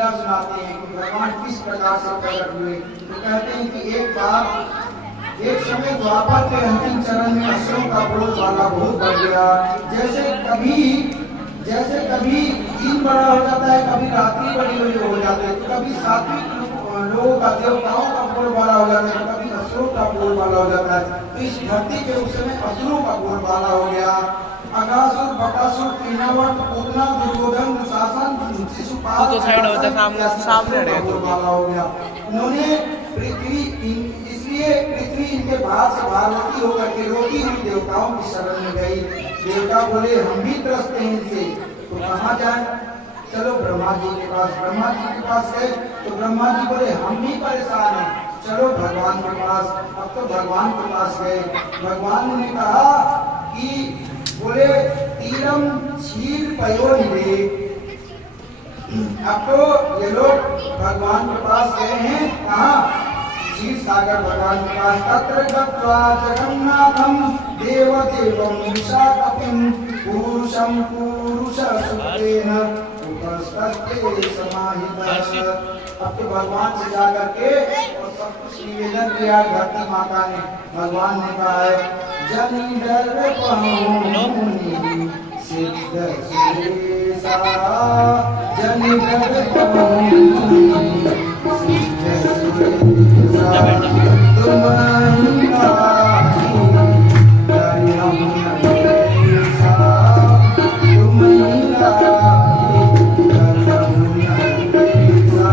लीला सुनाते हैं कि भगवान किस प्रकार से प्रकट हुए। तो कहते हैं कि एक बार एक समय द्वापर के अंतिम चरण में असुरों का बोलबाला बहुत बढ़ गया। जैसे कभी दिन बड़ा हो जाता है, कभी रात्रि बड़ी बड़ी हो जाती है, तो कभी सात्विक लोगों का, देवताओं का बोलबाला हो जाता है, कभी असुरों का बोलबाला हो जाता है। तो इस धरती पे उस समय असुरों का बोलबाला हो गया। अगासुर, बकासुर, तीनावत, पूतना, दुर्योधन, दुशासन, शिशुपाल, सामने बोलबाला हो गया। उन्होंने इसलिए पृथ्वी इनके बाहर से भारवती होकर के रोती हुई देवताओं की शरण में गई। देवता बोले हम भी त्रस्त हैं इनसे, तो कहाँ जाए? चलो ब्रह्मा जी के पास। ब्रह्मा जी के पास गए तो ब्रह्मा जी बोले हम भी परेशान हैं, चलो भगवान के पास। अब तो भगवान के पास गए। भगवान ने कहा कि बोले तीरम छील पयोनिधे। अब तो ये लोग भगवान के पास गए हैं, कहाँ? क्षीर सागर भगवान के पास। तत्र गत्वा जगन्नाथम देवदेवं विशाखपिं पुरुषं पुरुषसुतेन उपस्थस्ते समाहितः। अब तो भगवान से जाकर के और सब कुछ निवेदन किया धरती माता ने। भगवान ने कहा है जनि डर पहुनी सिद्ध सुरेशा, जनि डर पहुनी सिद्ध सुरेशा, तुम्हारी काहे डरि हम नरेशा, तुम्हारी काहे डरि हम नरेशा।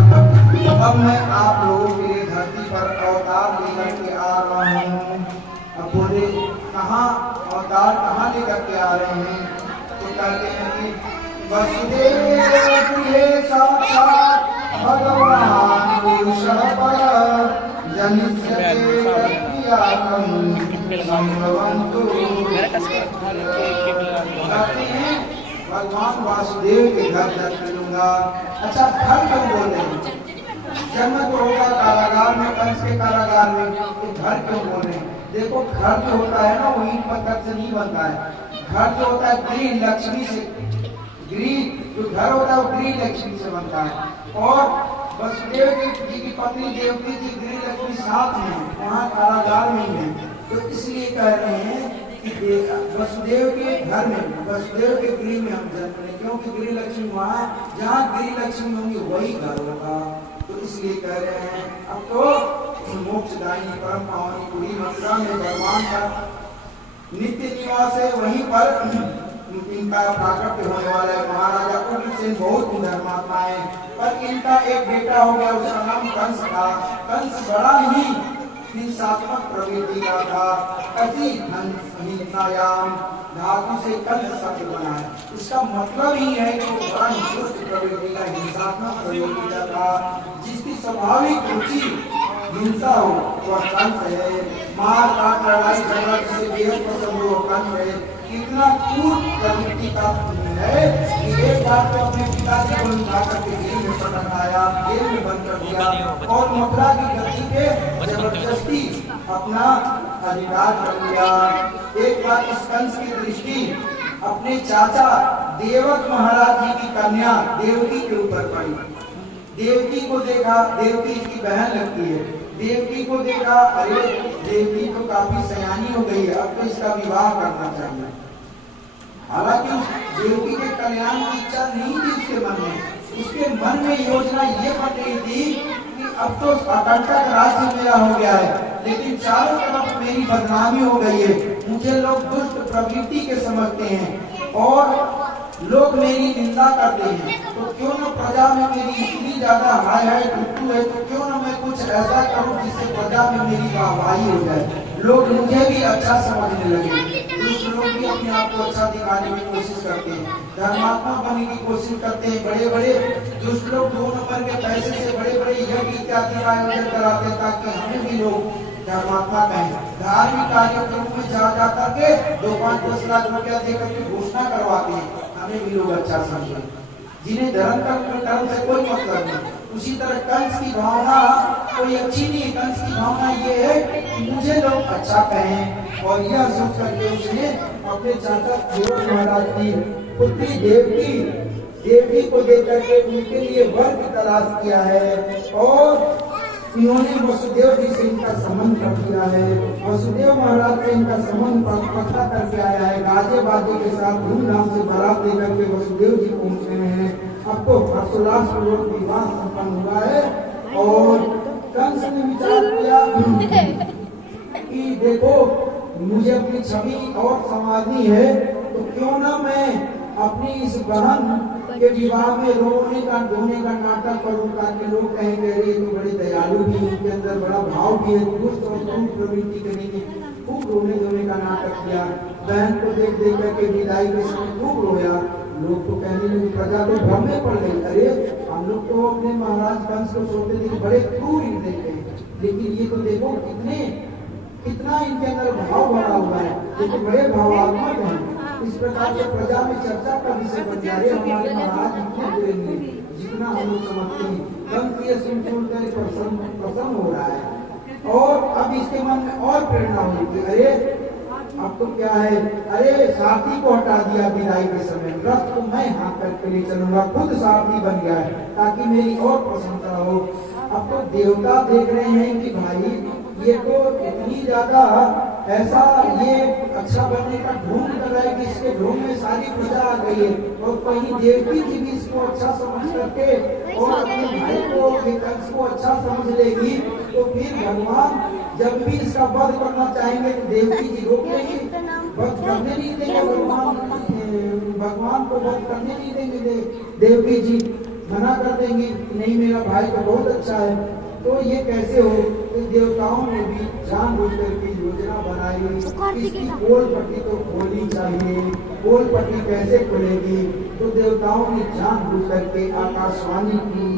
अब मैं आप लोगों के लिए धरती पर अवतार लेकर के आ रहा हूँ। अब बोले कहाँ अवतार, कहाँ लेकर के आ रहे हैं? तो कहते हैं कि वसुदेव प्रिय साक्षात भगवान पुरुषः परः जनिष्यते तत्कियाकं संभवन्तु। कहते हैं भगवान वासुदेव के घर दर्शन लूंगा। अच्छा घर क्यों बोल रहे हैं? जन्म तो होगा कारागार में, कंस के कारागार में, तो घर क्यों बोल रहे हैं? देखो घर जो होता है ना वो ईंट पत्थर से नहीं बनता है। घर जो होता है गृह लक्ष्मी से, गृह जो घर होता है वो गृह लक्ष्मी से बनता है। और वसुदेव जी की पत्नी देवकी जी गृह लक्ष्मी साथ में वहाँ कारागार में ही है। तो इसलिए कह रहे हैं कि वसुदेव के घर में, वसुदेव के गृह में हम जन्म लें, क्योंकि गृह लक्ष्मी वहाँ, जहाँ गृह लक्ष्मी होंगी वही घर होगा। तो इसलिए कह रहे हैं अब तो मोक्षदायिनी परम पावनी पूरी मथुरा में भगवान का नित्य निवास है, वहीं पर इनका प्राकट्य होने वाला है। महाराजा उग्रसेन बहुत ही धर्मात्मा है, पर इनका एक बेटा हो गया, उसका नाम कंस था। कंस बड़ा ही हिंसात्मक प्रवृत्ति का था। कति हिंसायाम धातु से कंस शब्द बना है। इसका मतलब ही है कि वो बड़ा दुष्ट प्रवृत्ति का, हिंसात्मक प्रवृत्ति का था। जिसकी स्वाभाविक रुचि हिंसा हो वह कंस है। मार काट लड़ाई झगड़ा जिसे बेहद पसंद हो कंस है। इतना क्रूर प्रवृत्ति का है कि एक बार तो अपने पिताजी को उठा करके जेल में पटकाया, जेल में बंद कर दिया और मथुरा की गद्दी पे जबरदस्ती अपना अधिकार कर लिया। एक बार इस कंस की दृष्टि अपने चाचा देवक महाराज जी की कन्या देवकी के ऊपर पड़ी। देवकी को देखा, देवकी इसकी बहन लगती है। देवकी को देखा, अरे देवकी तो काफी सयानी हो गई है, अब तो इसका विवाह करना चाहिए। हालांकि देवकी के कल्याण की इच्छा नहीं थी उसके मन में। उसके मन में योजना ये बन रही थी कि अब तो अकंटक राज्य मेरा हो गया है, लेकिन चारों तरफ मेरी बदनामी हो गई है। मुझे लोग दुष्ट प्रवृत्ति के समझते हैं और लोग मेरी निंदा करते हैं। तो क्यों न प्रजा में मेरी इतनी ज्यादा हाय हाय टुट्टू है, तो क्यों न मैं कुछ ऐसा करूं जिससे प्रजा में मेरी वाहवाही हो जाए, लोग मुझे भी अच्छा समझने लगे। कुछ लोग भी अपने आप को अच्छा दिखाने की कोशिश करते हैं, धर्मात्मा बनने की कोशिश करते हैं। बड़े बड़े दुष्ट लोग 2 नंबर के पैसे से बड़े बड़े यज्ञ इत्यादि आयोजन कराते हैं ताकि हमें भी लोग धर्मात्मा कहें। धार्मिक कार्यक्रम में जा करके 2-5-10 लाख रुपया देकर के घोषणा करवाते हैं, हमें भी लोग अच्छा समझे, जिन्हें धर्म से कोई मतलब नहीं। उसी तरह कंस की भावना कोई अच्छी नहीं। कंस की भावना ये है कि मुझे लोग अच्छा कहें, और यह सोच करके उसने अपने चाचा देवक महाराज की पुत्री देवकी देवकी को देख करके उनके लिए वर की तलाश किया है और इन्होंने वसुदेव जी से इनका संबंध कर दिया है। वसुदेव महाराज से इनका संबंध पक्का करके आया है। गाजे बाजे के साथ धूमधाम से बारात लेकर के वसुदेव जी पहुंचे हैं। अब तो हर्षोल्लास पूर्वक विवाह संपन्न हुआ है और कंस ने विचार किया कि देखो मुझे अपनी छवि और संवारनी है, तो क्यों ना मैं अपनी इस बहन के विवाह में रोने का धोने का नाटक करूं, ताकि लोग कहेंगे अरे तो बड़े दयालु भी, उनके अंदर बड़ा भाव भी है, दुष्ट और क्रूर प्रवृत्ति करेंगे। खूब रोने धोने का नाटक किया। बहन को देख देख करके विदाई के समय खूब रोया। लोग तो कहने लगे, प्रजा तो भ्रम में पड़ गई, अरे हम लोग तो अपने महाराज कंस को सोचते थे कि बड़े क्रूर हृदय के, लेकिन ये तो देखो कितना इनके अंदर भाव भरा हुआ है, ये तो बड़े भावात्मक हैं। इस प्रकार से प्रजा में चर्चा का विषय बन गया। हमारे महाराज इतने बोलेंगे जितना हम लोग समझते हैं। कंस ये सुनकर प्रसन्न हो रहा है और अब इसके मन में और प्रेरणा हुई कि अरे अब तो क्या है, अरे सारथी को हटा दिया विदाई के समय, रथ को मैं हाथ करके ले चलूंगा, खुद सारथी बन गया है ताकि मेरी और प्रशंसा हो। अब तो देवता देख रहे हैं कि भाई ये तो इतनी ज्यादा ऐसा ये अच्छा बनने का ढूंढ कर रहा है कि इसके ढूंढ में सारी प्रजा आ गई है और कहीं देवकी जी भी इसको अच्छा समझ करके और अपने भाई को कंस को अच्छा समझ लेगी, तो फिर भगवान जब भी इसका वध करना चाहेंगे तो देवकी जी रोक लेंगे, वध करने नहीं देंगे। भगवान को वध करने नहीं देंगे, देवकी जी मना कर देंगी, नहीं मेरा भाई तो बहुत अच्छा है। तो ये कैसे हो, तो देवताओं ने भी जानबूझ करके योजना बनाई, इसकी पोल पट्टी तो खोलनी चाहिए, पोल पट्टी कैसे खुलेगी, तो देवताओं ने जानबूझ करके आकाशवाणी की,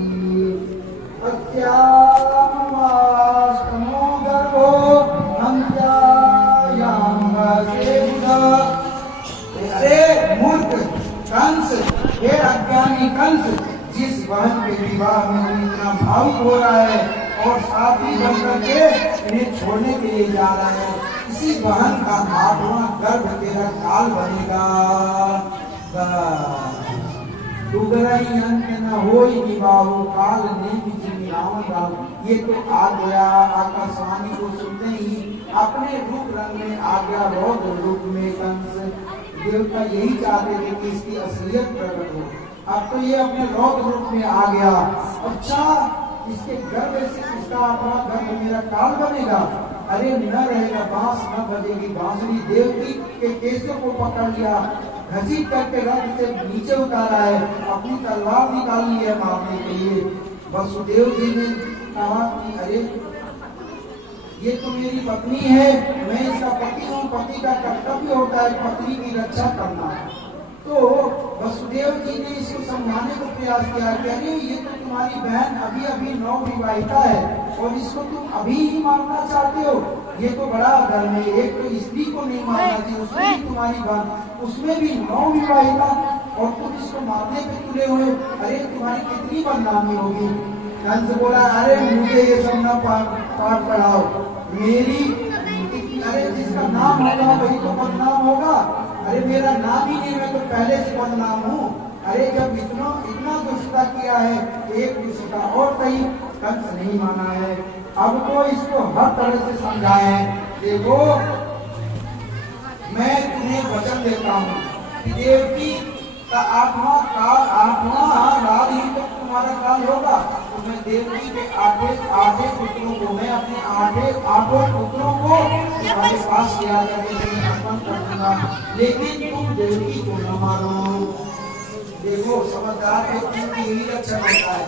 अस्यामो गर्भो अरे मूर्ख कंस, हे अज्ञानी कंस, जिस बहन के विवाह में इतना भावुक हो रहा है और साथी बनकर के इन्हें छोड़ने के लिए जा रहा है, इसी बहन का 8वां गर्भ तेरा काल बनेगा। दुगरई अंत न होई निभाओ, काल ने राम। ये तो आ गया आकाशवाणी को सुनते ही अपने रूप रंग में आ गया, रौद्र रूप में कंस। देवता यही चाहते थे कि इसकी असलियत प्रकट हो, अब तो ये अपने रौद्र रूप में आ गया। अच्छा इसके गर्भ से इसका 8वां गर्भ मेरा काल बनेगा, अरे न रहेगा, बांस न बजेगी बांसुरी। देवकी के केसों को पकड़ लिया, घसीट करके रथ से नीचे उतारा है, अपनी तलवार निकाल ली है मारने के लिए। वसुदेव जी ने कहा कि अरे ये तो मेरी पत्नी है, मैं इसका पति हूँ, पति का कर्तव्य होता है पत्नी की रक्षा करना। तो वसुदेव जी ने इसको समझाने को प्रयास किया कि अरे ये तो तुम्हारी बहन अभी अभी नवविवाहिता है और इसको तुम अभी ही मारना चाहते हो, ये तो बड़ा धर्म है। एक तो स्त्री को नहीं मारना चाहिए, उसमें भी तुम्हारी बहन, उसमें भी नवविवाहिता, और तुम इसको मारने पे तुले हुए, अरे तुम्हारी कितनी बदनामी होगी। कंस बोला अरे मुझे ये सब न पाठ पढ़ाओ, मेरी अरे जिसका नाम होगा वही तो बदनाम होगा, अरे मेरा नाम ही नहीं, मैं तो पहले से बदनाम हूँ। अरे जब इतना दुष्टता किया है, एक दुष्टता और सही, कंस नहीं माना है। अब तो इसको हर तरह से समझाए, देखो मैं तुम्हें वचन देता हूँ कि देवकी का 8वां रात ही तो तुम्हारा काल होगा, तो मैं देवकी के आठे पुत्रों को, मैं अपने आठों पुत्रों को तुम्हारे पास ले आकर अर्पण कर दूंगा, लेकिन तुम देवकी को न मारो। देखो समझदार व्यक्ति की यही लक्षण होता है।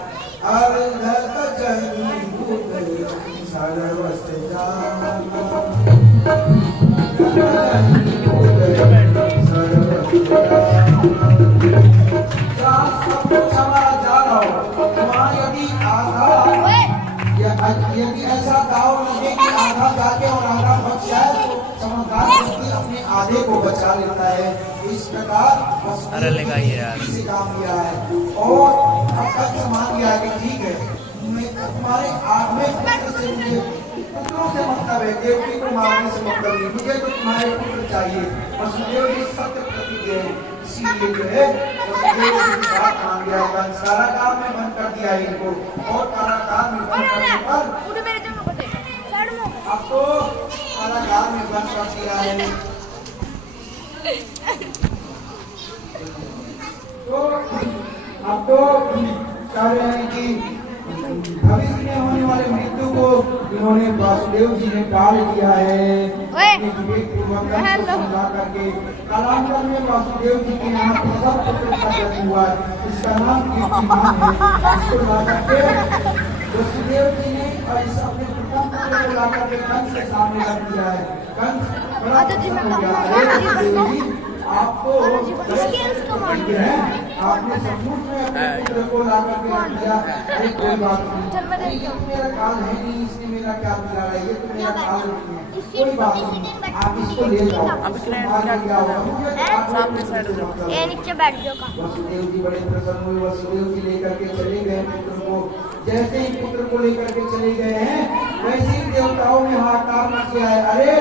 यदि ऐसा दाव लगे कि आधा जाके और आधा बच जाए, तो समझदार व्यक्ति अपने आधे को बचा लेता है। इस प्रकार किसी काम किया है और अब तक मान गया कि ठीक है, तुम्हारे 8वें पुत्र से मुझे पुत्रों से मतलब है, देवकी को मारने से मतलब नहीं, मुझे तो तुम्हारे पुत्र चाहिए। वसुदेव जी सत्य प्रतिज्ञ है, इसीलिए जो है वसुदेव जी की बात मान गया कंस, कारागार में बंद कर दिया इनको, और कारागार में बंद करने पर अब तो कारागार में बंद कर दिया है। तो अब तो कह रहे हैं कि भविष्य में होने वाले मृत्यु को इन्होंने वासुदेव जी ने टाल दिया है विवेकपूर्वक समझा करके। कालांतर में वासुदेव जी के यहाँ प्रथम पुत्र का जन्म हुआ है, इसका नाम कीर्तिमान है। इसको ला करके वासुदेव जी ने और इस अपने प्रथम पुत्र को ला करके कंस के सामने रख दिया है। कंस बड़ा प्रसन्न हो गया, अरे देवी आपको आपने सचमुच में अपने पुत्र को ला करके रख दिया। अरे कोई बात नहीं, मेरा काल है नहीं, इसने मेरा क्या बिगाड़ा है, ये तो मेरा काल नहीं है, कोई बात नहीं, आप इसको ले जाओ। वसुदेव जी बड़े प्रसन्न हुए, वसुदेव जी लेकर के चले गए पुत्र को। जैसे ही पुत्र को लेकर के चले गए हैं, वैसे ही देवताओं ने हाहाकार मच गया है। अरे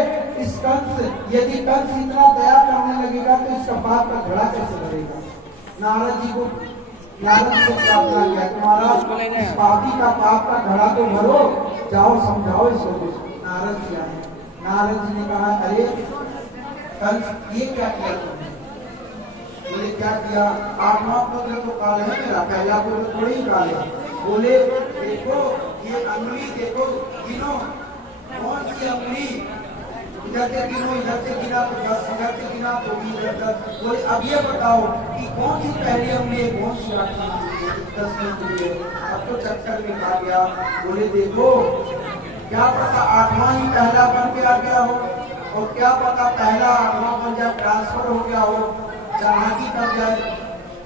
इस कंस, यदि कंस इतना दया करने लगेगा तो इसका पाप का घड़ा कैसे भरेगा। नारद जी को प्रार्थना किया, तुम्हारा इस पापी का पाप का घड़ा तो भरो, जाओ समझाओ इसको कुछ। नारद जी आए, नारद जी ने कहा अरे कंस ये क्या किया तुमने। बोले क्या किया, 8वां पुत्र तो काल है मेरा, पहला पुत्र थोड़ी ही काल है। बोले देखो ये अंगुली देखो, गिनो कौन सी अंगुली, इधर से गिनो, इधर से गिना तो 10, इधर से गिना तो 20, इधर 10। बोले अब ये बताओ कि कौन सी पहली अंगुली है, कौन सी 10वीं अंगुली है। अब तो चक्कर में खा गया। बोले देखो क्या पता 8वां ही पहला बन के आ गया हो, और क्या पता पहला 8वां बन जाए, ट्रांसफर हो गया हो, चालाकी कर जाए।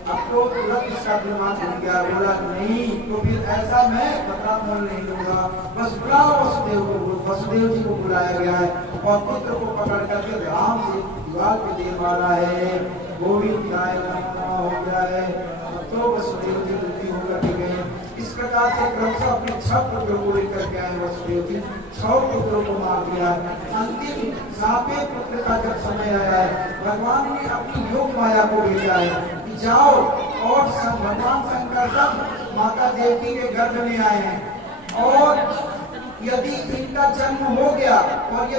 अब तो तुरंत इसका दिमाग हो गया। बोला नहीं तो फिर ऐसा मैं बदला मोल नहीं लूंगा, बस बुलाओ वसुदेव को। वसुदेव जी को बुलाया गया है और पुत्र को पकड़ करके राम से दीवार पे दे मारा है। गोविंद गाय हो गया है। तो वसुदेव जी दुखी होकर के गए। इस प्रकार से क्रमशः अपने 6 पुत्रों को लेकर के आए वसुदेव जी, 6 पुत्रों को मार दिया। अंतिम 7वें पुत्र का जब समय आया है, भगवान ने अपनी योग माया को भेजा है, जाओ और भगवान शंकर सब माता देवकी के गर्भ में आए हैं, और यदि इनका जन्म हो गया और